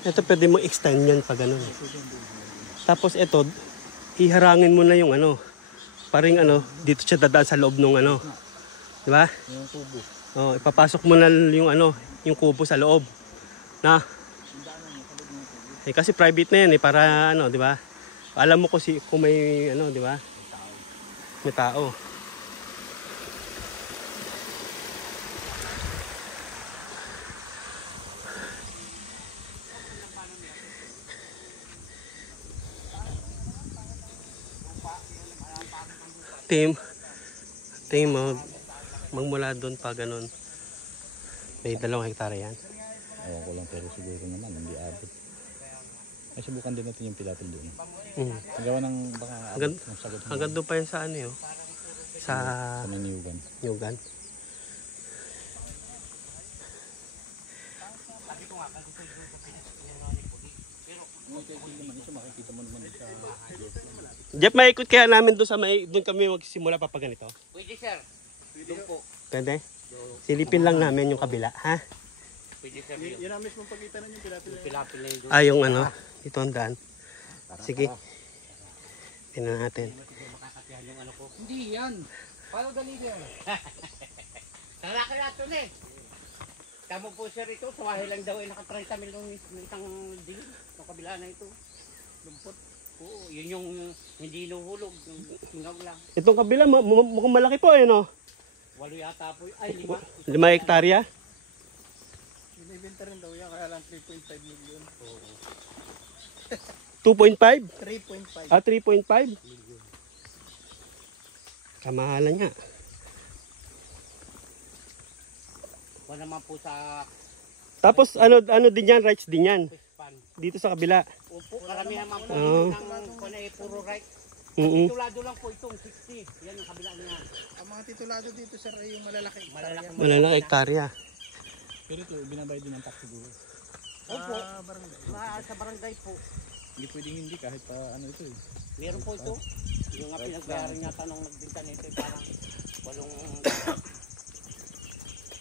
Ito pwede mo extend yan pag ganun. Tapos ito, iharangin mo na yung ano, paring ano, dito siya dadaan sa loob ng ano. Di ba? Yung kubo. Oh, ipapasok mo na yung ano, yung kubo sa loob. Na. Eh, kasi private na yan eh, para ano, di ba? Alam mo kung may ano, di ba? May tao. Team magmula doon pa ganun. May 2 hektare yan. Ewan ko lang pero siguro naman hindi abot. Ay subukan din natin yung pilapil doon. Gawa ng baka hanggang doon pa yun sa ano yun. Sa Niyugan. Jeff, maikot kaya namin doon doon kami magsimula pa pag ganito? Pwede sir. Doon po. Pwede? Silipin lang namin yung kabila, ha? Pwede sir. Yun ang mismong pagitan ng Pilapil na yun. Ah, yung ano, ito ang daan. Sige. Tingnan natin. Hindi yan. Paano dali yan? Nalaki natin eh. Tamo po sir ito. Suwahe lang daw eh. Naka-30 mil ng isang din. Sa kabila na ito. Lumpot. Oo, yun yung hindi nuhulog. Yung singaw lang. Itong kabila, mukhang malaki po eh, no? 8 yata po. Ay, 5. 5 hektarya? Binibenta rin daw yan. Kaya lang 3.5 million. Oo. 2.5? 3.5. Ah, 3.5? Kamahalan nga. Wala naman po sa Tapos ano din yan, rights din yan. Pispan. Dito sa kabila. Opo, karami naman po ng puro right. Titulado lang po itong 60. Yan ang kabila niya. Ang mga titulado dito sir ay yung malalaki. Malalaki hektarya. Pero ito, binabayad din ng tax siguro. Opo, barangay. sa barangay po. Hindi pwedeng hindi kahit pa ano ito eh. Meron po ito. Yung nga pinagbayaran niya tanong nagbinta nito parang 8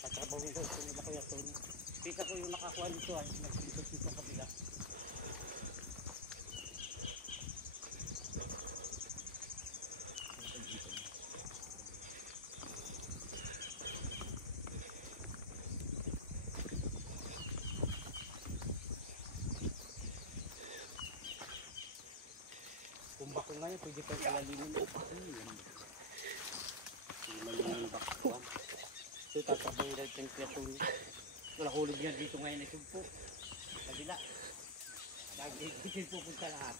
patrabaho ko ito nila kuya Tony. Kita ko yung nakakuha nito ay nagpintos nito sa kabila. Kung bako ngayon, pwede kang kalalimin o hindi man yung bakuan. Ito, tatabay rin yung kiyatong. Wala hulog niya dito ngayon ay sugpo. Kabila. Nagigil pupunta lahat.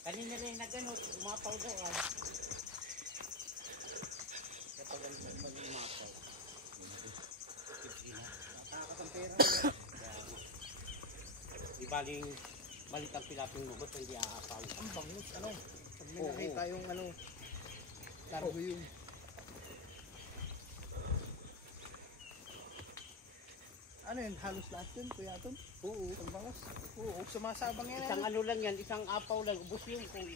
Kanina rin na gano'n, umapaw daw. Kapag umapaw. Nakakasang pera. Di baling balik ang pilaping mo, ba't hindi aapaw? Ang bangus, ano? Pag may nakita yung ano, largo yung. Ano yun? Halos lahat yun, kuya Ton? Oo. Ang bangus? Oo, sumasabang yan. Isang ano lang yan, isang apaw lang, ubos yun kung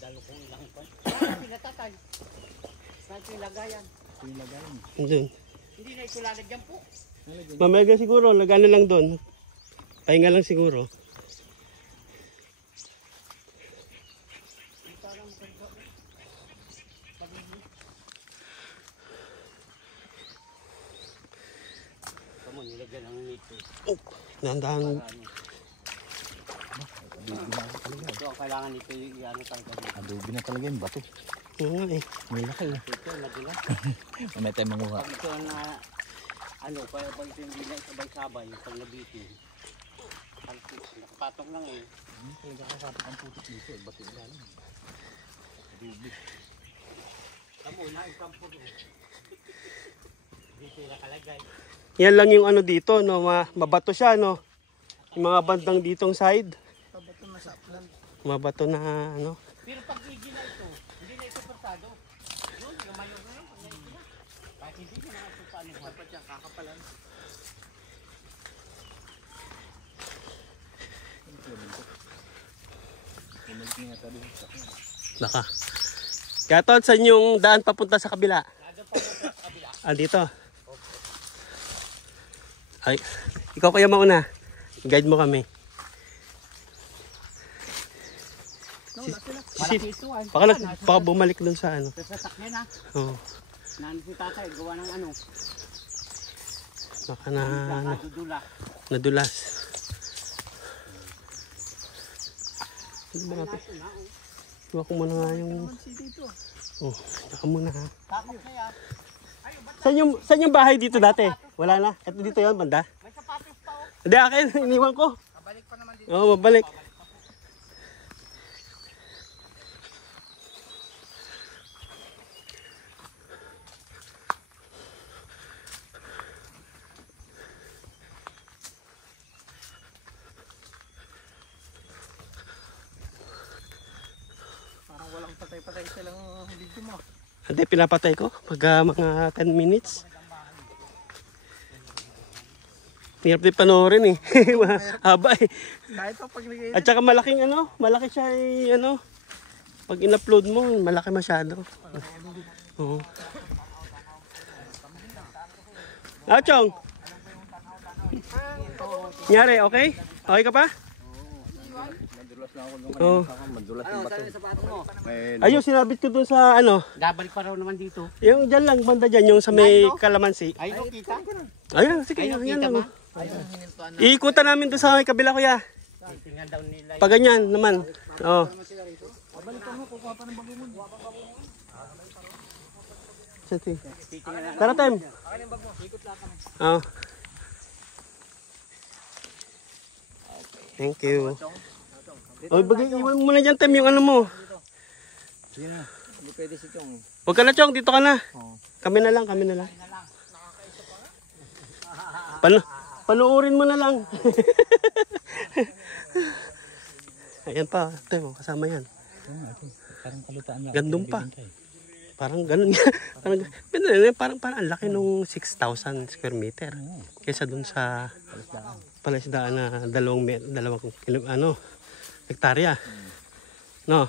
dalo kong ilang pa. Pinatatay. Saan ito yung lagayan? Ito yung lagayan. Doon. Hindi na ito lalagyan po. Mamaya siguro, lagyan na lang doon. Pahinga lang siguro. Kamu nilagyan ang nito. Oh, dahan-dahan. Ito ang kailangan nito yung ano talaga. Adobe na talaga yung bato. Oo nga eh. May laki eh. Ito nagila. May tayo manguha. Pag ito na ano, kaya pag ito hindi na sabay-sabay yung pag nabitin. Nakapatong lang eh. Talaga kasapit ang putik dito. Bato lang. Adobe. Kamu na yung kampo doon. Dito nakalagay. Yan lang yung ano dito, no, mabato siya, no. Yung mga bandang ditong side. Pabato na sa upland. Mabato na ano. Pero pag hindi na ito, hindi na ito persado. Yun, yung mayor na yun, pag na ito na. Kahit hindi na nga ito paano. Dapat yan, kakapalan. Bumalik na yata doon. Baka. Kaya to, saan yung daan papunta sa kabila? Nado pa po Ah, dito. Ay, ikaw kaya mauna. Guide mo kami. Malaki ito ah. Baka bumalik dun sa ano. Sa sasakyan ah. Oo. Nandun si tatay, gawa ng ano. Baka na ano, Nakadudula. nadulas. Ano ba natin? Ito na oh. Iwa ko muna nga yung... Oh, saka muna ha. Takot na yan. Saan yung bahay dito dati? Wala na. Ito dito yon banda. May sapatos pa oh. Hindi, akin. Iniwan ko. Kabalik pa naman dito. Oo, mabalik. Parang walang patay-patay silang video mo. Hindi, pinapatay ko. Pag mga 10 minutes. Hirap din panoorin eh. Haba eh. Kahit pa pag nag At saka malaking ano, malaki siya eh, ano. Pag in-upload mo, malaki masyado. Oo. Ah, Chong. Nyari, okay? Okay ka pa? Madulas na ako nung Oo. madulas Ano, saan yung sapatos mo? Ayun, sinabit ko dun sa ano. Gabalik pa raw naman dito. Yung dyan lang, banda dyan, yung sa may kalamansi. Ay, no, kita. Ayun, sige, Ay, yan kita lang. ba? Iikutan namin doon sa may kabila kuya. Tingnan daw nila. Pag ganyan naman. Oo. Sige. Tara, Tem. Oo. Thank you. Oy, bagay, iwan mo na dyan, Tem, yung ano mo. Sige na. Hindi pwede si Chong. Huwag ka na, Chong. Dito ka na. Oo. Kami na lang, kami na lang. Panuorin mo na lang. Ayan pa, Tem, kasama yan. Parang kalutaan lang. Gandun pa. Parang ganun nga. Parang ang laki nung 6,000 square meter. Kesa dun sa palaisdaan na dalawang hektarya. No?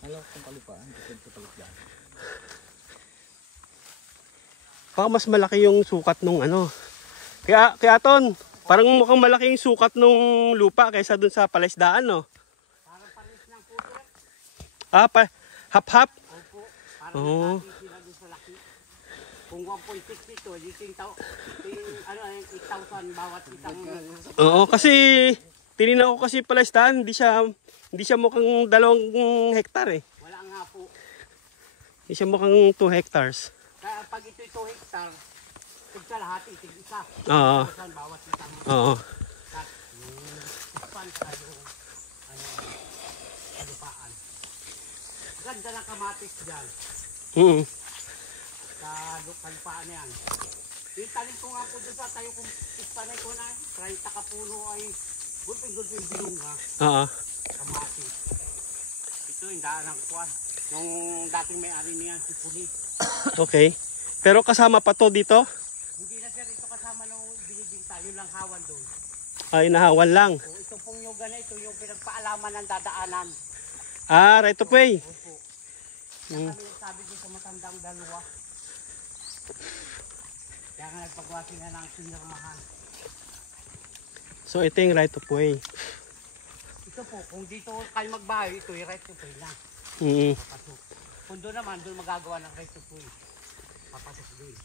Alam kung kalupaan. Depende sa kalutaan. Baka mas malaki yung sukat nung ano. Kaya Ton, parang mukhang malaki yung sukat nung lupa kaysa dun sa palaisdaan, no? Parang panis ng puto. Ah, hap-hap. Opo. Parang Oo. sila doon sa laki. Kung 1.6 dito, dito yung 8,000 bawat isang. Oo, kasi tinignan ko kasi palaisdaan, hindi siya mukhang 2 hektar eh. Wala nga po. Hindi siya mukhang 2 hectares. Kaya pag ito'y 2 hektar, tigsa lahat, tig-isa. Oo. 8,000 bawat isang. Oo. Ispan ka yung kalupaan. Ganda ng kamatis dyan. Mm. Sa kalupaan na yan. Yung talim ko nga po doon sa tayo kung ispanay ko na 30 kapuno ay gulping bilong ha. Oo. Kamatis. Ito yung daan ng kuwan. Nung dating may-ari niya si Puli. Okay. Pero kasama pa to dito? Hindi na sir ito kasama nung binibinta. Yun lang hawan doon. Ay, nahawan lang. So, ito pong yoga na ito yung pinagpaalaman ng dadaanan. Ah, right of way. Opo. Kaya kami nagsabi doon sa matandang dalawa. Kaya nga nagpagwasi na ng sinirmahan. So, ito yung right of way. Ito po, kung dito kayo magbahay, ito yung right to pay na. Mm. Papasok. Kung doon naman, doon magagawa ng right to pay. Papasok doon.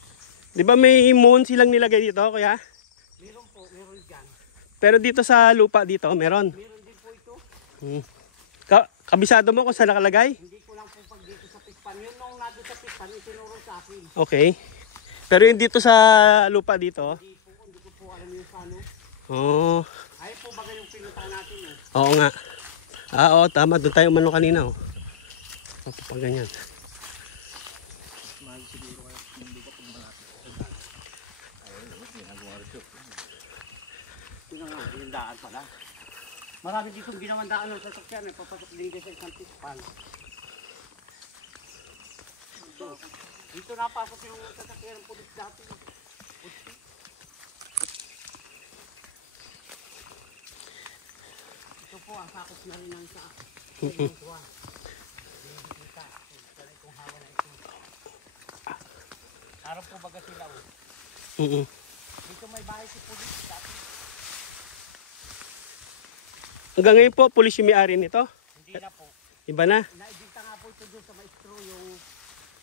Di ba may moon silang nilagay dito, kuya? Meron po, meron dyan. Pero dito sa lupa dito, meron. Meron din po ito. Mm. Kabisado mo kung saan nakalagay? Hindi ko lang po pag dito sa pispan. Yun nung nado sa pispan, itinuro sa akin. Okay. Pero yung dito sa lupa dito? Hindi ko po alam yung sa ano. Oo. Ayaw po baga yung pinunta natin eh. Oo nga. Ah, oo, tama. Doon tayo umano kanina. Oh. Pag ganyan. Yun nga, yung daan pala. Marami ditong ginawang daan ng sasakyan. Papasok din sa isang pispan. Dito napasok yung sasakyan ng pulis dati. Ito po, ang sakop na rin ng sa Harap po baga sila. Dito may bahay si pulis dati. Hanggang ngayon po, pulis yung may-ari nito. Hindi na po. Iba na. Naibigta nga po ito doon sa maestro yung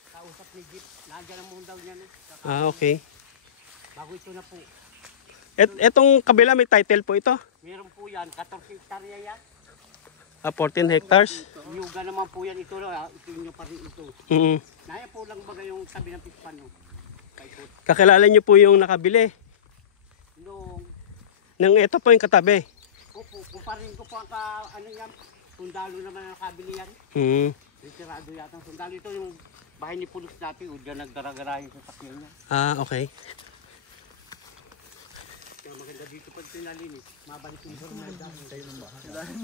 kausap ni Jeep. Nandiyan ang mundaw niya. No? Okay. Bago ito na po. Etong kabila may title po ito. Meron po yan. 14 hektarya yan. 14 hectares. Yuga naman po yan ito. Ito nyo pa rin ito. Naya po lang baga yung tabi ng pispan. No? Kaikot. Kakilala niyo po yung nakabili. Nung Nang ito po yung katabi. opo, kumparin ko po ang ano yan. Sundalo naman ang nakabili yan. Retirado yata ang sundalo. Ito yung bahay ni pulis dati. Diyan nagdaragarahin sa sakyan niya. Okay. Kaya maganda dito pag tinalinis. Mabalik yung formal dahil.